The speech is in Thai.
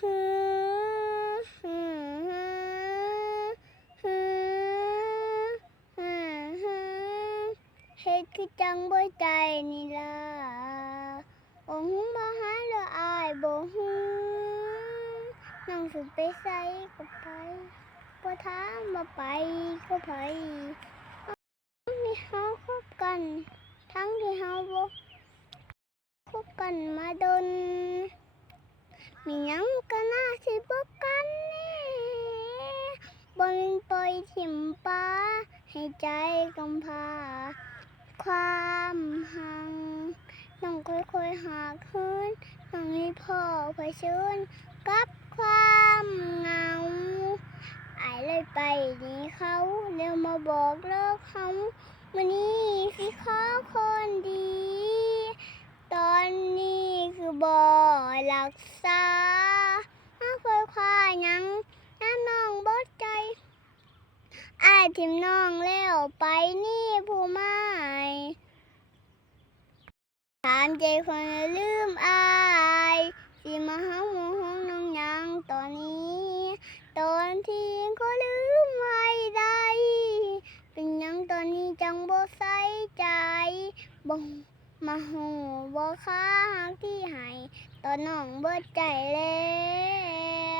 ฮือฮือฮือฮือฮือเฮ็ดคือจังบ่ใจนี่ล่ะบ่ฮู้บ่หาหรืออายบ่ฮู้น้องสิไปไสก็ไปบ่ถามว่าไปกับไผนี่เฮาคบกันทั้งที่เฮาบ่คบกันมาดนมีหยังก็น่าสิบอกกันแหน่บ่แม่นปล่อยถิ่มป่าให้ใจกำพร้าความหักน้องค่อยๆหากคืนน้องให้พ่อเผชิญกับความเหงาอายเลยไปหนีเขาแล้วมาบอกเลิกเขามื้อนี้สิขอคนดี ตอนนี้คือบ่รักษาหาค่อยคว้าหยังน้ำน้องเบิดใจอายทิ่มน้องแล้วไปนี่ผู้หมายถามใจคนลืมอายสิมาหาหมู่ห้องน้องหยังตอนนี้ตอนที่ก็ลืมไว้ได้เป็นหยังตอนนี้จังบ่ใส่ใจบ่มาหูบ่ค่าฮักที่ให้ตอนน้องเบิดใจแล้ว